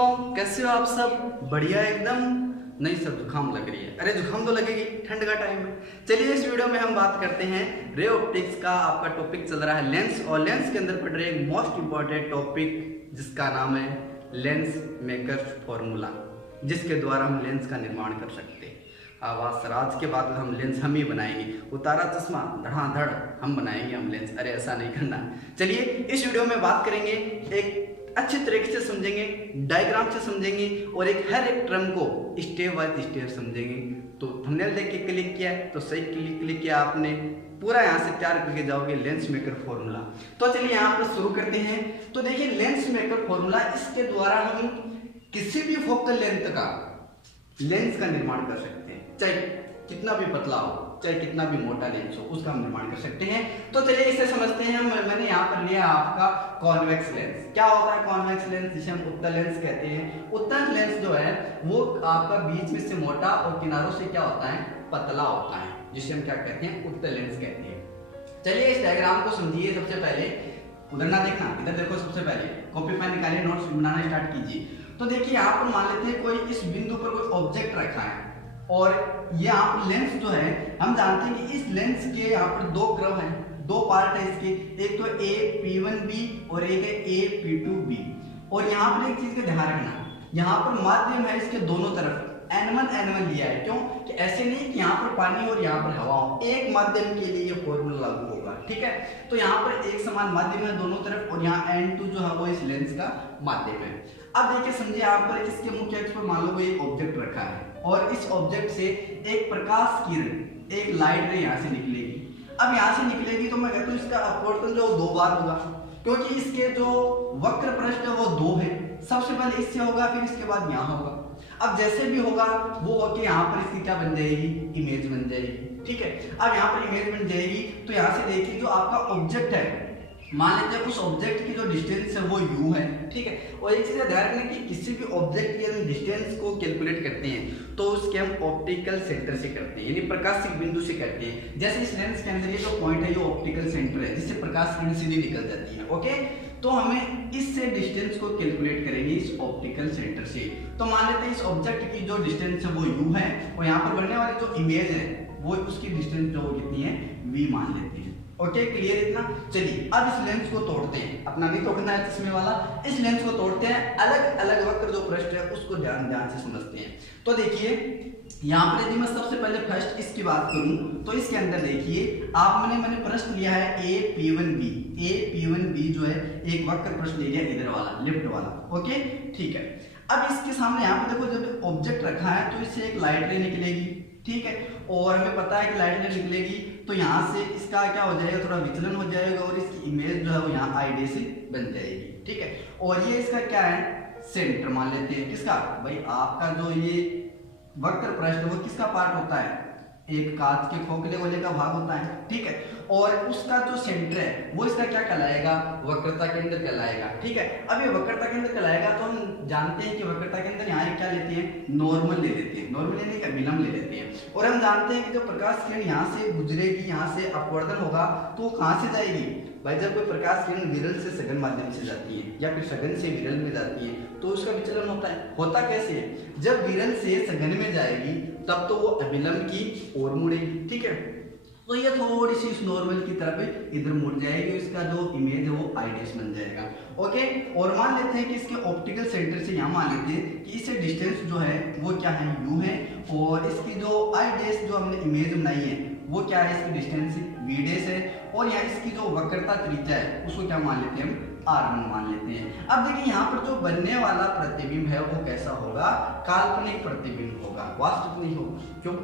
दोस्तों, कैसे हो आप सब? बढ़िया एकदम। नहीं सब जुकाम लग रही है। अरे जुकाम तो लगेगी, ठंड का टाइम है। चलिए इस वीडियो में हम बात करते हैं रे ऑप्टिक्स का। आपका टॉपिक चल रहा है लेंस, और लेंस के अंदर पढ़ रहे हैं मोस्ट इंपॉर्टेंट टॉपिक जिसका नाम है लेंस मेकर फॉर्मूला, जिसके द्वारा हम लेंस का निर्माण कर सकते हैं। आवाज सर, आज के बाद हम लेंस हम ही बनाएंगे। उतारा चश्मा धड़ाधड़ हम बनाएंगे हम लेंस। अरे ऐसा नहीं करना। चलिए इस वीडियो में बात करेंगे, एक अच्छे तरीके से समझेंगे, डायग्राम से समझेंगे, और हर एक टर्म को स्टेप बाय स्टेप समझेंगे। तो थंबनेल देख के क्लिक किया है तो सही क्लिक किया आपने, पूरा यहाँ से तैयार करके जाओगे लेंस मेकर फॉर्मूला। तो चलिए यहाँ पर शुरू करते हैं। तो देखिए लेंस मेकर फॉर्मूला, इसके द्वारा हम किसी भी फोकल लेंथ का लेंस का निर्माण कर सकते हैं, चाहे कितना भी पतला हो, चाहे कितना भी मोटा लेंस हो, उसका हम निर्माण कर सकते हैं। तो चलिए इसे समझते हैं। मैंने यहाँ पर लिया आपका कॉन्वेक्स लेंस। क्या होता है कॉन्वेक्स लेंस? जिसे हम उत्तल लेंस कहते हैं। उत्तल लेंस जो है वो आपका बीच में से मोटा और किनारों से क्या होता है, पतला होता है, जिसे हम क्या कहते हैं, उत्तल लेंस कहते हैं। चलिए इस डायग्राम को समझिए। सबसे पहले उधर ना देखना, इधर देखो। सबसे पहले कॉपी पेन निकालिए, नोट्स बनाना स्टार्ट कीजिए। तो देखिए यहाँ पर मान लेते हैं कोई इस बिंदु पर कोई ऑब्जेक्ट रखा है, और ये आप लेंस जो है हम जानते हैं कि इस लेंस के यहाँ पर दो कर्व हैं, दो पार्ट है इसके। एक तो A P1B और एक है A P2B। और यहाँ पर एक चीज का ध्यान रखना, यहाँ पर माध्यम है इसके दोनों तरफ N1 N1 लिया है। क्यों कि ऐसे नहीं कि यहाँ पर पानी और यहाँ पर हवा हो, एक माध्यम के लिए ये फॉर्मूला लागू होगा। ठीक है, तो यहाँ पर एक समान माध्यम है दोनों तरफ, और यहाँ N2 जो है वो इस लेंस का माध्यम है। अब देखिए समझिए, आप पर इसके मुख्य अक्ष पर मान लो कोई ऑब्जेक्ट रखा है, और इस ऑब्जेक्ट से एक प्रकाश किरण, एक लाइट रे यहाँ से निकलेगी। अब यहाँ से निकलेगी तो मैं कहता हूँ इसका अपवर्तन जो 2 बार होगा, क्योंकि इसके जो वक्र पृष्ठ है वो 2 है। सबसे पहले इससे होगा, फिर इसके बाद यहाँ होगा। अब जैसे भी होगा वो होके यहाँ पर इसकी क्या बन जाएगी, इमेज बन जाएगी। ठीक है, अब यहाँ पर इमेज बन जाएगी। तो यहाँ से देखिए जो आपका ऑब्जेक्ट है, मान लेते हैं उस ऑब्जेक्ट की जो डिस्टेंस है वो u है। ठीक है, और एक चीज का ध्यान रखना कि किसी भी ऑब्जेक्ट की हम डिस्टेंस को कैलकुलेट करते हैं तो उसके हम ऑप्टिकल सेंटर से करते हैं, यानी प्रकाशिक बिंदु से करते हैं। जैसे इस लेंस के अंदर ये जो पॉइंट है ये ऑप्टिकल सेंटर है, जिससे प्रकाश किरण सीधी निकल जाती है। ओके, तो हमें इससे डिस्टेंस को कैलकुलेट करेंगे इस ऑप्टिकल सेंटर से। तो मान लेते हैं इस ऑब्जेक्ट की जो डिस्टेंस है वो u है, और यहाँ पर बनने वाली जो इमेज है वो उसकी डिस्टेंस जो कितनी है, v मान लेते हैं। ओके, क्लियर इतना? चलिए अब इस लेंस को तोड़ते हैं, अपना नहीं तोड़ना है चश्मे वाला। इस लेंस को तोड़ते हैं, अलग अलग वक्र जो पृष्ठ है उसको ध्यान से समझते हैं। तो देखिए यहाँ पर यदि मैं सबसे पहले फर्स्ट इसकी बात करूं तो इसके अंदर देखिए मैंने पृष्ठ लिया है A P1B जो है एक वक्र पृष्ठ ले लिया, इधर वाला लेफ्ट वाला। ओके ठीक है, अब इसके सामने यहाँ पे देखो जब ऑब्जेक्ट रखा है तो इससे एक लाइट रे निकलेगी। ठीक है, और हमें पता है कि लाइट रे निकलेगी तो यहाँ से इसका क्या हो जाएगा, थोड़ा विचलन हो जाएगा, और इसकी इमेज जो है वो यहाँ I' से बन जाएगी। ठीक है, और ये इसका क्या है, सेंटर मान लेते हैं। किसका भाई, आपका जो ये वक्र पृष्ठ वो किसका पार्ट होता है, एक कांच के खोखले गोले का भाग होता है। ठीक है, और उसका जो सेंटर है वो इसका क्या कहलाएगा, वक्रता केंद्र कहलाएगा। ठीक है, अब ये वक्रता केंद्र कहलाएगा तो हम जानते हैं कि वक्रता केंद्र यहाँ क्या लेते हैं, नॉर्मल ले लेते हैं। नॉर्मल लेने का विलंब ले लेते हैं, और हम जानते हैं कि जो प्रकाश किरण यहाँ से गुजरेगी, यहाँ से अपवर्तन होगा तो वो कहाँ से जाएगी भाई, जब कोई प्रकाश किरण विरल से सघन माध्यम से जाती है या फिर सघन से विरल में जाती है तो उसका विचलन होता है। होता कैसे है, जब विरल से सघन में जाएगी तब तो वो अभिलंब की ओर मुड़ेगी। ठीक है, तो ये थोड़ी सी इस नॉर्मल की तरफ इधर मुड़ जाएगी, इसका जो इमेज है वो I' बन जाएगा। ओके, और मान लेते हैं कि इसके ऑप्टिकल सेंटर से यहाँ मान लेते हैं कि इससे डिस्टेंस जो है वो क्या है, u है, और इसकी जो I' जो हमने इमेज बनाई है वो क्या है, इसकी डिस्टेंस v' है, और यहाँ इसकी जो वक्रता त्रिज्या है उसको क्या मान लेते हैं हम, R1 मान लेते हैं। अब देखिए यहाँ पर जो बनने वाला प्रतिबिंब है वो कैसा होगा, काल्पनिक प्रतिबिंब होगा, वास्तविक नहीं होगा। क्यों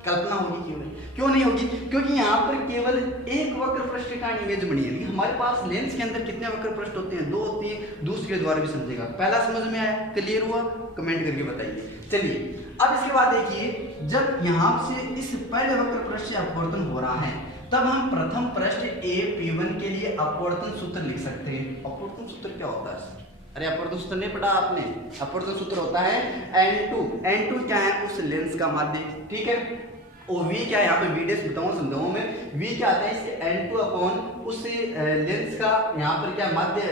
कल्पना होगी, क्यों नहीं होगी, क्योंकि यहाँ पर केवल एक वक्र पृष्ठ का इमेज बनी है। हमारे पास लेंस के अंदर कितने वक्र पृष्ठ होते हैं, 2 होती है। दूसरे द्वारा भी समझेगा। पहला समझ में आया, क्लियर हुआ, कमेंट करके बताइए। चलिए अब इसके बाद देखिए, जब यहाँ से इस पहले वक्र पृष्ठ से अपवर्तन हो रहा है तब हम प्रथम पृष्ठ A P1 के लिए अपवर्तन सूत्र लिख सकते हैं। अपवर्तन सूत्र क्या होता है? अरे अपवर्तन सूत्र नहीं पढ़ा आपने? अपवर्तन सूत्र होता है N2 क्या है, उस लेंस का माध्य। ठीक है, और v क्या है, यहाँ पे v' बताऊँ समझाऊँ मैं, v क्या आता है, इसके N2 अपॉन उस लेंस का यहाँ पर क्या माध्य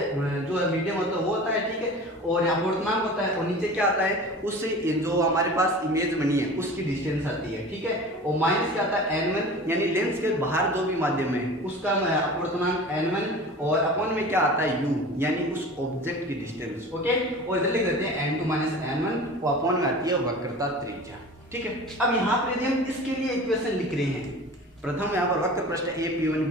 जो है मीडियम होता है वो होता है। ठीक है, और यहाँ पूर्णांक होता है, और नीचे क्या आता है, उससे जो हमारे पास इमेज बनी है उसकी डिस्टेंस आती है, ठीक है। और माइनस क्या आता है, n1 यानी लेंस के बाहर जो भी माध्यम है उसका पूर्णांक n1, और अपॉन में क्या आता है u यानी उस ऑब्जेक्ट की डिस्टेंस, ओके। और इधर लिख देते हैं n2 माइनस n1, और अपॉन में आती है वक्रता त्रिज्या, ठीक है। अब यहाँ पर यदि हम इसके लिए इक्वेशन लिख रहे हैं, प्रथम यहाँ पर वक्र पृष्ठ AP1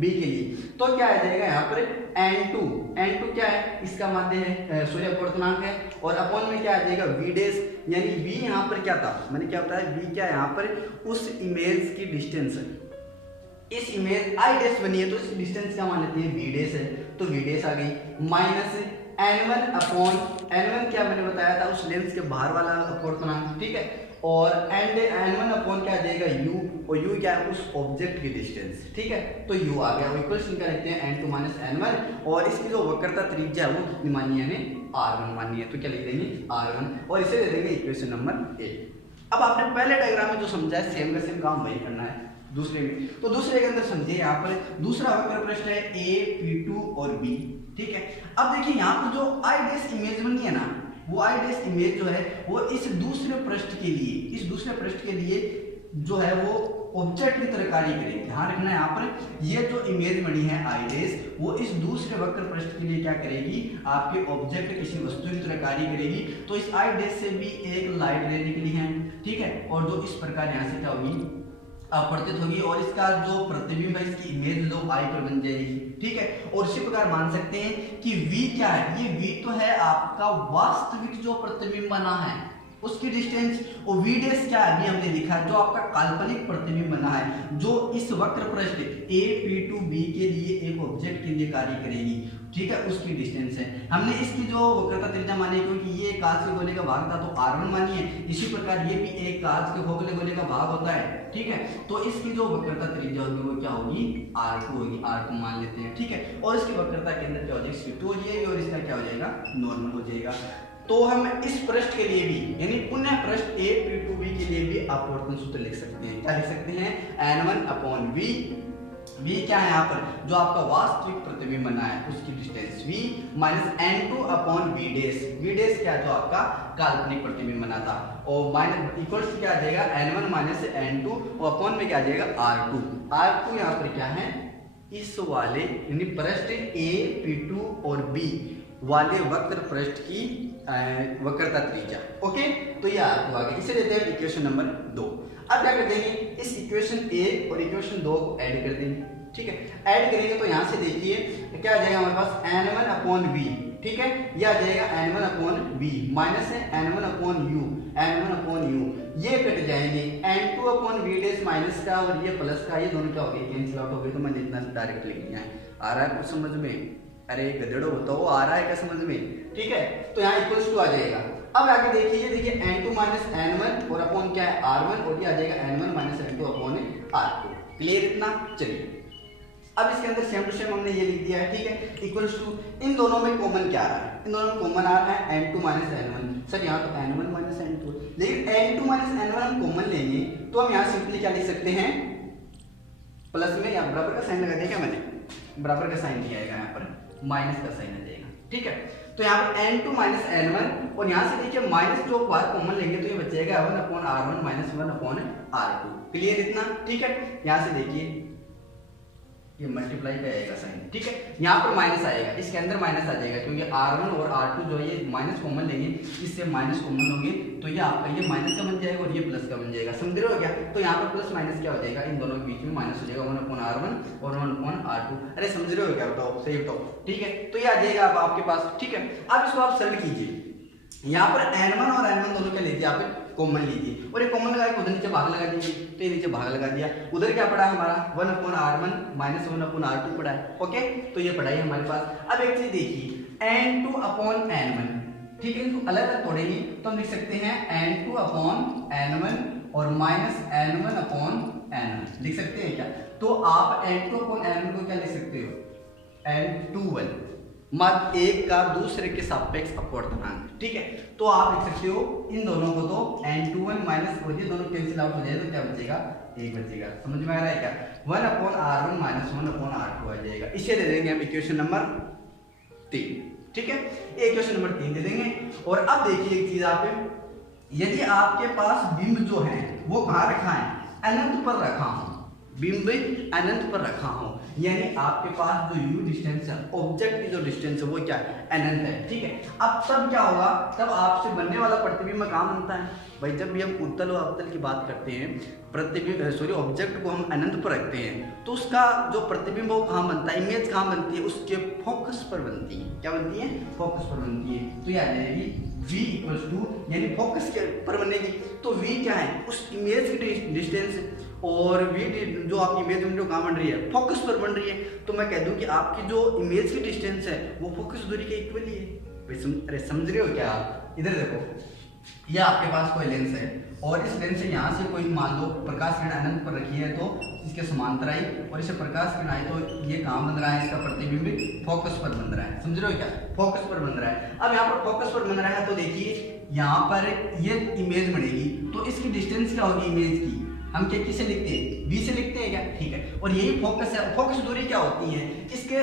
B के लिए, तो क्या आ जाएगा यहाँ पर n2 क्या है, इसका माध्य है, सॉरी अपूर्णांक है, और अपॉन में क्या आ जाएगा v डैश, यानी v यहाँ पर क्या था, मैंने क्या बताया, v क्या है यहाँ पर उस इमेज की डिस्टेंस है। इस इमेज i डैश बनी है तो इसकी डिस्टेंस क्या मान लेते हैं, v डैश है, तो v डैश आ गई, माइनस n1 अपॉन n1 क्या मैंने बताया था, उस लेंस के बाहर वाला अपूर्णांक, ठीक है। और n1 अपॉन क्या आ जाएगा u, और u क्या है, उस ऑब्जेक्ट की डिस्टेंस, ठीक है। तो u आ गया, इक्वेशन क्या लिखते हैं, n2 माइनस n1, और इसकी जो वक्रता त्रिज्या है वो मानिए यानी r1 मानिए, तो क्या लिख देंगे r1, और इसे दे देंगे इक्वेशन नंबर 1। अब आपने पहले डायग्राम में जो समझा है सेम का सेम काम वही करना है दूसरे में। तो दूसरे के अंदर समझिए, यहाँ पर दूसरा वक्र पृष्ठ है a p2 और b, ठीक है। अब देखिए यहाँ पर जो i डैश इमेज बनी है ना, वो i डैश इमेज जो है वो इस दूसरे पृष्ठ के लिए जो है वो ऑब्जेक्ट की तरह कार्य करेगी। ध्यान रखना है यहाँ पर, ये जो इमेज बनी है i डैश वो इस दूसरे वक्र पृष्ठ के लिए क्या करेगी, आपके ऑब्जेक्ट किसी वस्तु की तरह कार्य करेगी। तो इस i डैश से भी एक लाइट रे निकली है, ठीक है, और जो इस प्रकार यहाँ से क्या होगी, अपवर्तित होगी, और इसका जो प्रतिबिंब है इसकी इमेज लो i पर बन जाएगी, ठीक है। और इसी प्रकार मान सकते हैं कि v क्या है, ये v तो है आपका वास्तविक जो प्रतिबिंब बना है उसकी डिस्टेंस, और v डैश क्या है, अभी हमने लिखा जो आपका काल्पनिक प्रतिबिंब बना है जो इस वक्र पृष्ठ a p2 b के लिए एक ऑब्जेक्ट के लिए कार्य करेगी, ठीक है, उसकी डिस्टेंस है। हमने इसकी जो वक्रता त्रिज्या मानी क्योंकि ये कांच के गोले का भाग था तो r1 मानिए, इसी प्रकार ये भी एक कांच के खोखले गोले का भाग होता है, ठीक है। तो इसकी जो वक्रता त्रिज्या होगी वो क्या होगी, r2 होगी, r2 मान लेते हैं, ठीक है। और इसकी वक्रता के अंदर क्या हो जाएगी, c2 हो जाएगी, और इसका क्या हो जाएगा, नॉर्मल हो जाएगा। तो हम इस पृष्ठ के लिए भी यानी पुनः पृष्ठ a p2 b के लिए भी अपवर्तन सूत्र लिख सकते हैं। क्या लिख सकते हैं, n1 अपॉन v क्या है यहाँ पर, जो आपका वास्तविक प्रतिबिंब बना है उसकी distance v, minus n2 upon v dash क्या है, जो आपका काल्पनिक प्रतिबिंब बना था, और माइनस इक्वल्स क्या आ जाएगा, n1 माइनस n2, और अपॉन में क्या आ जाएगा r2 यहाँ पर क्या है, इस वाले यानी पृष्ठ a p2 और b वाले वक्र पृष्ठ की वक्रता त्रिज्या, ओके। तो ये आपको आगे इसे देते हैं इक्वेशन नंबर 2। अब क्या कर देंगे, इस इक्वेशन 1 और इक्वेशन 2 को ऐड कर देंगे, ठीक है। ऐड करेंगे तो यहाँ से देखिए क्या आ जाएगा हमारे पास n1 अपॉन v, ठीक है, ये आ जाएगा n1 अपॉन v, माइनस है n1 अपॉन u, ये कट जाएंगे, n2 upon v dash minus का और ये प्लस का, ये दोनों क्या हो गए, कैंसिल आउट हो गए। तो मैंने इतना डायरेक्ट लिख दिया है, आ रहा है कुछ समझ में, अरे गधेड़ो बताओ आ रहा है क्या समझ में, ठीक है। तो यहाँ इक्वल्स टू आ जाएगा। अब आगे देखिए n2 माइनस n1 और अपॉन क्या है r1, और ये आ जाएगा n1 minus n2 upon r2, clear इतना। चलिए अब इसके अंदर सेम टू सेम हमने ये लिख दिया है, ठीक है, इक्वल्स टू इन दोनों में कॉमन क्या आ रहा है, इन दोनों में कॉमन आ रहा है n2 माइनस n1, सर यहाँ तो n1 माइनस n2, लेकिन n2 माइनस n1 हम कॉमन लेंगे तो हम यहाँ सिंपली क्या लिख सकते हैं, प्लस में या बराबर का साइन लगा दिया, क्या मैंने बराबर का साइन दिया है यहाँ पर, माइनस का साइन आ जाएगा, ठीक है। तो यहाँ पर n2 माइनस n1, और यहाँ से देखिए माइनस जो बार कॉमन लेंगे तो ये बचेगा 1 upon r1 minus 1 upon r2, clear इतना, ठीक है। यहाँ से देखिए ये मल्टीप्लाई का आएगा साइन, ठीक है, यहाँ पर माइनस आएगा, इसके अंदर माइनस आ जाएगा क्योंकि r1 और r2 जो है ये माइनस कॉमन लेंगे, इससे माइनस कॉमन होंगे तो ये आपका ये माइनस का बन जाएगा और ये प्लस का बन जाएगा, समझ रहे हो क्या। तो यहाँ पर प्लस माइनस क्या हो जाएगा, इन दोनों के बीच में माइनस हो जाएगा 1 अपॉन r1 और 1 अपॉन r2, अरे समझ रहे हो क्या, बताओ सही बताओ, ठीक है। तो ये आ जाएगा अब आपके पास, ठीक है। अब इसको आप सरल कीजिए, यहाँ पर n1 और n1 दोनों क्या लीजिए, आप कॉमन लीजिए, और ये कॉमन लगा के उधर नीचे भाग लगा दीजिए, तो ये नीचे भाग लगा दिया, उधर क्या पड़ा है हमारा 1 upon r1 minus 1 upon r2 पड़ा है, ओके। तो ये पड़ा है हमारे पास। अब एक चीज देखिए n2 अपॉन n1, ठीक है, इनको अलग अलग तोड़ेंगे तो हम लिख सकते हैं n2 अपॉन n1 और माइनस n1 अपॉन n1 लिख सकते हैं क्या। तो आप n2 अपॉन n1 को क्या लिख सकते हो, n21 मत एक का दूसरे के सापेक्ष अपवर्तनांक, ठीक है। तो आप लिख सकते हो इन दोनों को, तो n21 माइनस ये दोनों कैंसिल आउट हो जाए तो क्या बचेगा, 1 बचेगा, समझ में आ रहा है क्या, 1 upon r1 minus 1 upon r2 आ जाएगा। इसे दे देंगे हम इक्वेशन नंबर 3, ठीक है, ये क्वेश्चन नंबर 3 दे देंगे। और अब देखिए एक चीज आप, यदि आपके पास बिंब जो है वो कहाँ रखा है, अनंत पर रखा हूं, बिंब अनंत पर रखा हूं, यानी आपके पास जो u डिस्टेंस है, ऑब्जेक्ट की जो डिस्टेंस है वो क्या है, अनंत है। ठीक है, अब तब क्या होगा, तब आपसे बनने वाला प्रतिबिंब कहाँ बनता है भाई, जब भी हम उत्तल और अवतल की बात करते हैं, प्रतिबिंब ऑब्जेक्ट को हम अनंत पर रखते हैं, तो उसका जो प्रतिबिंब वो कहाँ बनता है, इमेज कहाँ बनती है, उसके फोकस पर बनती है। क्या बनती है, फोकस पर बनती है। तो ये आ जाएगी v इक्वल्स टू, यानी फोकस के पर बनेगी, तो v क्या है, उस इमेज की डिस्टेंस, और v जो आपकी इमेज विंडो कहाँ बन रही है, फोकस पर बन रही है। तो मैं कह दूं कि आपकी जो इमेज की डिस्टेंस है वो फोकस दूरी के इक्वल ही है। अरे समझ रहे हो क्या आप, इधर देखो, यह आपके पास कोई लेंस है और इस लेंस से यहाँ से कोई मान लो प्रकाश किरण अनंत पर रखी है, तो इसके समांतर आई और इसे प्रकाश किरण आई, तो ये कहाँ बन रहा है, इसका प्रतिबिंब फोकस पर बन रहा है। समझ रहे हो क्या, फोकस पर बन रहा है। अब यहाँ पर फोकस पर बन रहा है, तो देखिए यहाँ पर ये इमेज बनेगी, तो इसकी डिस्टेंस क्या होगी इमेज की, हम क्या किसे लिखते हैं, v से लिखते हैं क्या, ठीक है। और यही फोकस है, फोकस दूरी क्या होती है, इसके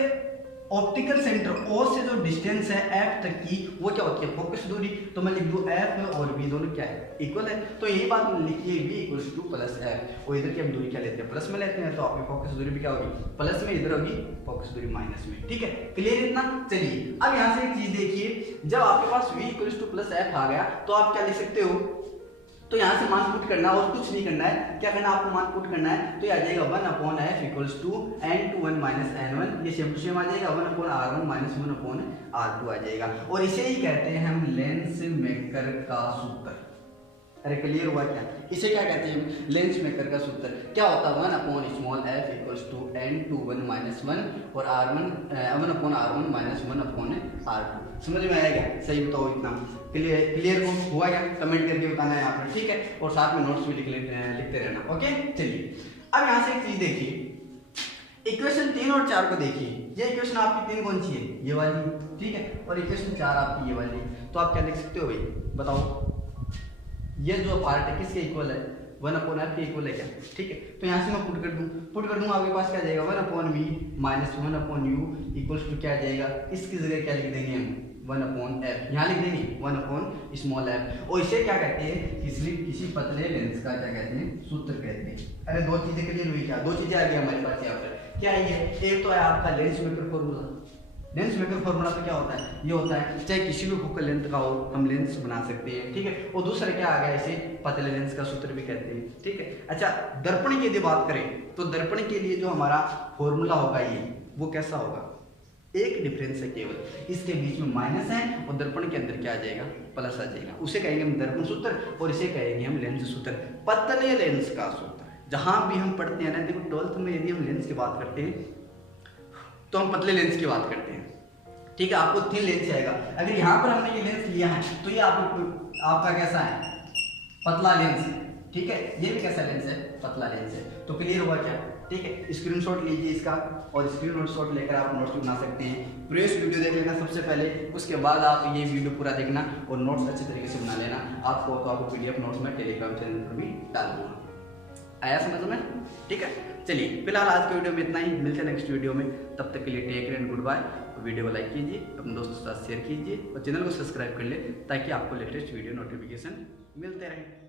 ऑप्टिकल सेंटर O से जो डिस्टेंस है F तक की, वो क्या होती है, फोकस दूरी। तो मैं लिख दूं F और V दोनों क्या है, इक्वल है। तो यही बात लिखिए V equals two plus F, और इधर की हम दूरी क्या लेते हैं, प्लस में लेते हैं, तो आपकी फोकस दूरी भी क्या होगी, प्लस में, इधर होगी फोकस दूरी माइनस में। ठीक है, क्लियर इतना। चलिए अब यहाँ से एक चीज देखिए, जब आपके पास V equals two plus F आ गया, तो आप क्या लिख सकते हो, तो यहाँ से मान पुट करना और कुछ नहीं करना है, क्या करना है आपको, मान पुट करना है। तो ये आ जाएगा 1/f equals to n21 minus n1, ये सेम टू सेम आ जाएगा, 1/r1 माइनस 1/r2 आ जाएगा। और इसे ही कहते हैं हम लेंस मेकर का सूत्र। अरे क्लियर हुआ क्या, इसे क्या कहते हैं, लेंस मेकर का सूत्र। क्या होता है, 1/f equals to n21 minus 1 और r1 माइनस 1/r2। समझ में आएगा, सही बताओ इतना, क्लियर हुआ क्या, कमेंट करके बताना है यहाँ पर, ठीक है। और साथ में नोट्स भी लिखते रहना, ओके। चलिए अब यहाँ से एक चीज देखिए, इक्वेशन 3 और 4 को देखिए। ये इक्वेशन आपकी 3 कौन सी है, ये वाली, ठीक है, और इक्वेशन 4 आपकी ये वाली। तो आप क्या लिख सकते हो भाई, बताओ, ये जो पार्ट है किसके इक्वल है, 1/f के इक्वल है क्या, ठीक है। तो यहाँ से मैं पुट कर दूँ आपके पास क्या जाएगा, 1/v minus 1/u equals to क्या जाएगा, इसकी जगह क्या लिख देंगे हम, 1/f, यहाँ लिख देंगे 1/f। और इसे क्या कहते हैं, किसी पतले लेंस का क्या कहते हैं, सूत्र कहते हैं। अरे दो चीजें क्लियर हुई क्या, दो चीजें आ गई हमारे पास यहाँ पर, क्या है, एक तो है आपका lens maker formula. Lens maker formula तो क्या होता है, ये होता है चाहे किसी भी फोकल लेंथ का हो हम लेंस बना सकते हैं, ठीक है। और दूसरा क्या आ गया, इसे पतले लेंस का सूत्र भी कहते हैं, ठीक है। अच्छा, दर्पण की यदि बात करें, तो दर्पण के लिए जो हमारा फॉर्मूला होगा ये, वो कैसा होगा, एक डिफरेंस है केवल, इसके बीच में माइनस है और दर्पण के अंदर क्या आ जाएगा, प्लस आ जाएगा। उसे कहेंगे हम दर्पण सूत्र और इसे कहेंगे हम लेंस सूत्र, पतले लेंस का सूत्र। जहां भी हम पढ़ते हैं ना, देखो 12th में यदि हम लेंस की बात करते हैं तो हम पतले लेंस की बात करते हैं, ठीक है। आपको 3 लेंस आएगा, अगर यहाँ पर हमने ये लेंस लिया है तो ये आपका कैसा है, पतला लेंस, ठीक है। ये भी कैसा लेंस है, पतला लेंस है। तो क्लियर हुआ क्या, ठीक है। स्क्रीनशॉट लीजिए इसका और स्क्रीनशॉट लेकर आप नोट्स बना सकते हैं। प्रीवियस वीडियो देख लेना सबसे पहले, उसके बाद आप ये वीडियो पूरा देखना और नोट्स अच्छे तरीके से बना लेना। आपको तो आपको PDF नोट्स में टेलीग्राम चैनल पर भी डाल दूंगा। आया समझ में, ठीक है। चलिए फिलहाल आज के वीडियो में इतना ही, मिलते हैं नेक्स्ट वीडियो में, तब तक के लिए take care and goodbye. Video को लाइक कीजिए, अपने दोस्तों के साथ शेयर कीजिए और चैनल को सब्सक्राइब कर ले, ताकि आपको लेटेस्ट वीडियो नोटिफिकेशन मिलते रहे।